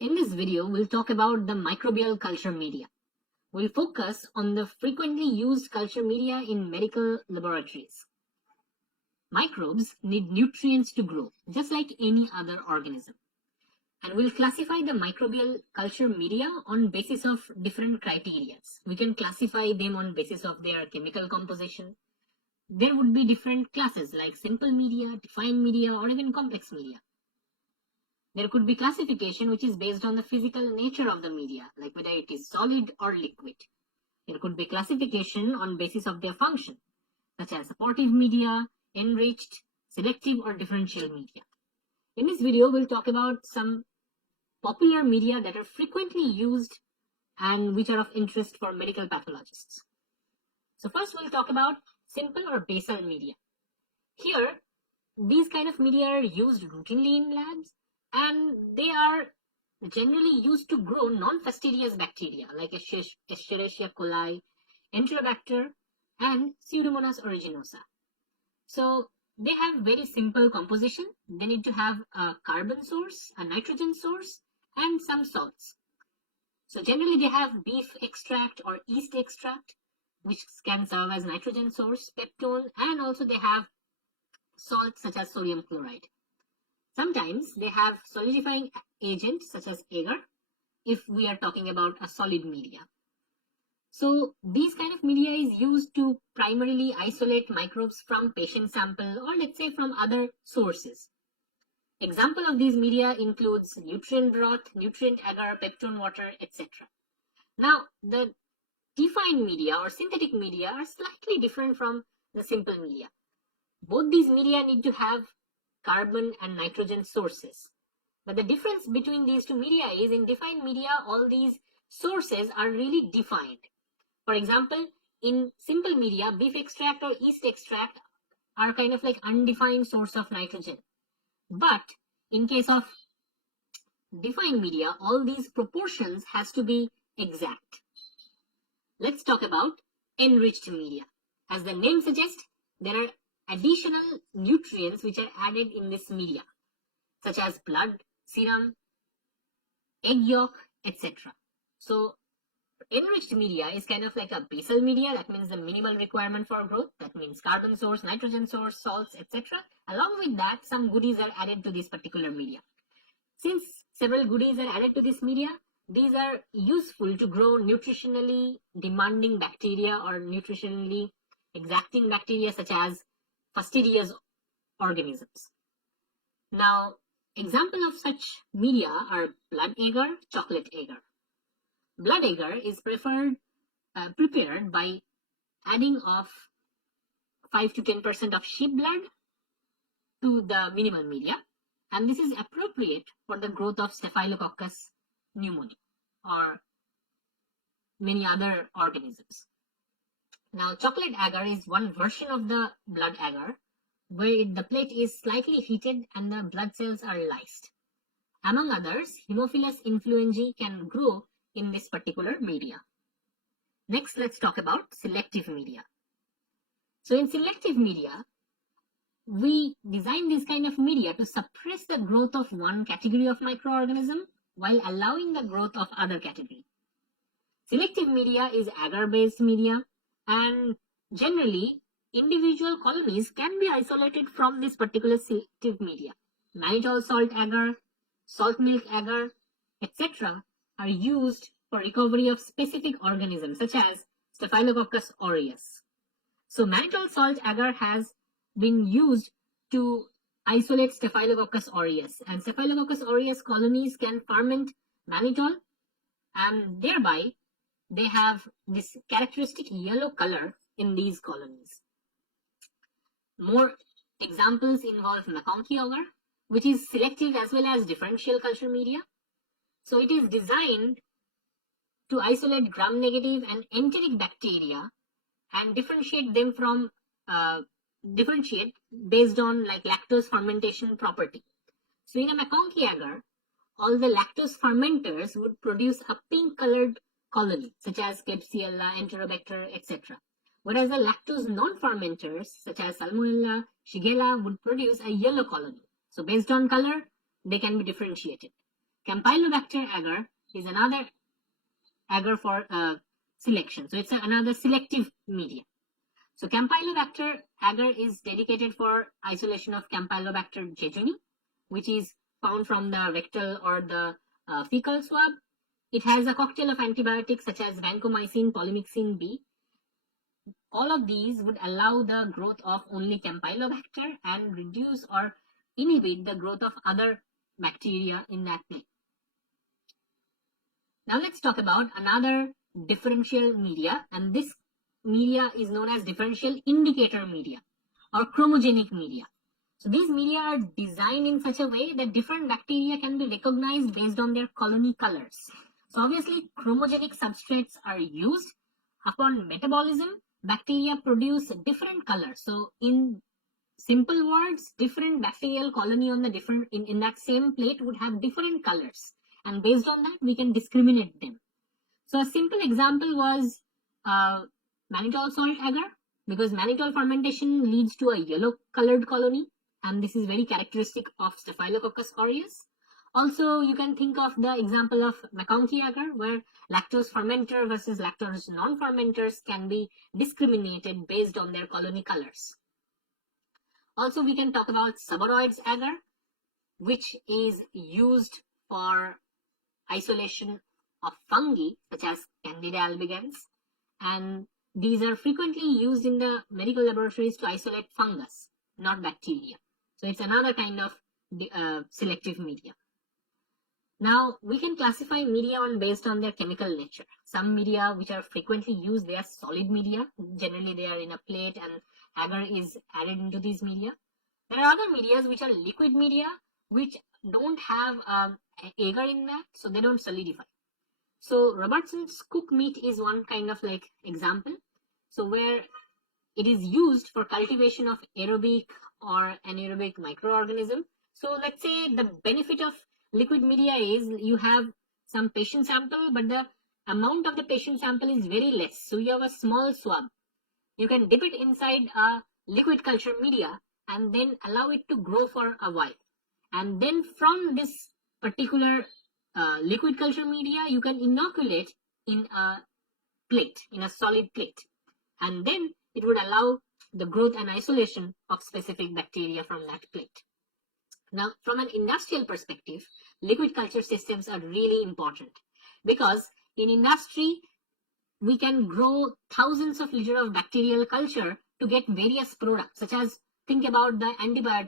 In this video, we'll talk about the microbial culture media. We'll focus on the frequently used culture media in medical laboratories. Microbes need nutrients to grow, just like any other organism. And we'll classify the microbial culture media on basis of different criteria. We can classify them on basis of their chemical composition. There would be different classes like simple media, defined media, or even complex media. There could be classification which is based on the physical nature of the media, like whether it is solid or liquid. There could be classification on basis of their function, such as supportive media, enriched, selective, or differential media. In this video, we'll talk about some popular media that are frequently used and which are of interest for medical pathologists. So first we'll talk about simple or basal media. Here, these kind of media are used routinely in labs, and they are generally used to grow non-fastidious bacteria like Escherichia coli, Enterobacter, and Pseudomonas aeruginosa. So they have very simple composition. They need to have a carbon source, a nitrogen source, and some salts. So generally they have beef extract or yeast extract, which can serve as nitrogen source, peptone, and also they have salts such as sodium chloride. Sometimes they have solidifying agents such as agar if we are talking about a solid media. So these kind of media is used to primarily isolate microbes from patient sample or let's say from other sources. Example of these media includes nutrient broth, nutrient agar, peptone water, etc. Now the defined media or synthetic media are slightly different from the simple media. Both these media need to have carbon and nitrogen sources. But the difference between these two media is in defined media, all these sources are really defined. For example, in simple media, beef extract or yeast extract are kind of like undefined source of nitrogen. But in case of defined media, all these proportions has to be exact. Let's talk about enriched media. As the name suggests, there are additional nutrients which are added in this media, such as blood, serum, egg yolk, etc. So enriched media is kind of like a basal media. That means the minimal requirement for growth. That means carbon source, nitrogen source, salts, etc. Along with that, some goodies are added to this particular media. Since several goodies are added to this media, these are useful to grow nutritionally demanding bacteria or nutritionally exacting bacteria such as fastidious organisms. Now, example of such media are blood agar, chocolate agar. Blood agar is prepared by adding of 5 to 10% of sheep blood to the minimal media, and this is appropriate for the growth of Staphylococcus pneumoniae or many other organisms. Now, chocolate agar is one version of the blood agar where the plate is slightly heated and the blood cells are lysed. Among others, Haemophilus influenzae can grow in this particular media. Next, let's talk about selective media. So in selective media, we design this kind of media to suppress the growth of one category of microorganism while allowing the growth of other category. Selective media is agar-based media, and generally individual colonies can be isolated from this particular selective media. Mannitol salt agar, salt milk agar, etc. are used for recovery of specific organisms such as Staphylococcus aureus. So mannitol salt agar has been used to isolate Staphylococcus aureus, and Staphylococcus aureus colonies can ferment mannitol, and thereby they have this characteristic yellow color in these colonies. More examples involve McConkey agar, which is selective as well as differential culture media. So it is designed to isolate gram-negative and enteric bacteria and differentiate them from differentiate based on like lactose fermentation property. So in a McConkey agar, all the lactose fermenters would produce a pink colored colony such as Klebsiella, Enterobacter, etc. Whereas the lactose non-fermenters such as Salmonella, Shigella would produce a yellow colony. So based on color, they can be differentiated. Campylobacter agar is another agar for selection. So it's another selective media. So Campylobacter agar is dedicated for isolation of Campylobacter jejuni, which is found from the rectal or the fecal swab. It has a cocktail of antibiotics such as vancomycin, polymyxin B. All of these would allow the growth of only Campylobacter and reduce or inhibit the growth of other bacteria in that plate. Now let's talk about another differential media, and this media is known as differential indicator media or chromogenic media. So these media are designed in such a way that different bacteria can be recognized based on their colony colors. So obviously chromogenic substrates are used. Upon metabolism, bacteria produce different colors. So in simple words, different bacterial colony on the different in that same plate would have different colors, and based on that we can discriminate them. So a simple example was mannitol salt agar, because mannitol fermentation leads to a yellow colored colony, and this is very characteristic of Staphylococcus aureus. Also, you can think of the example of McConkey agar, where lactose fermenter versus lactose non-fermenters can be discriminated based on their colony colors. Also, we can talk about suberoids agar, which is used for isolation of fungi such as Candida albicans, and these are frequently used in the medical laboratories to isolate fungus, not bacteria. So it's another kind of selective media. Now we can classify media based on their chemical nature. Some media which are frequently used, they are solid media. Generally they are in a plate and agar is added into these media. There are other media which are liquid media which don't have agar in that, so they don't solidify. So Robertson's cook meat is one kind of like example. So where it is used for cultivation of aerobic or anaerobic microorganism. So let's say the benefit of liquid media is you have some patient sample, but the amount of the patient sample is very less. So you have a small swab. You can dip it inside a liquid culture media and then allow it to grow for a while. And then from this particular liquid culture media, you can inoculate in a plate, in a solid plate. And then it would allow the growth and isolation of specific bacteria from that plate. Now, from an industrial perspective, liquid culture systems are really important because in industry, we can grow thousands of liters of bacterial culture to get various products, such as think about the antibiotics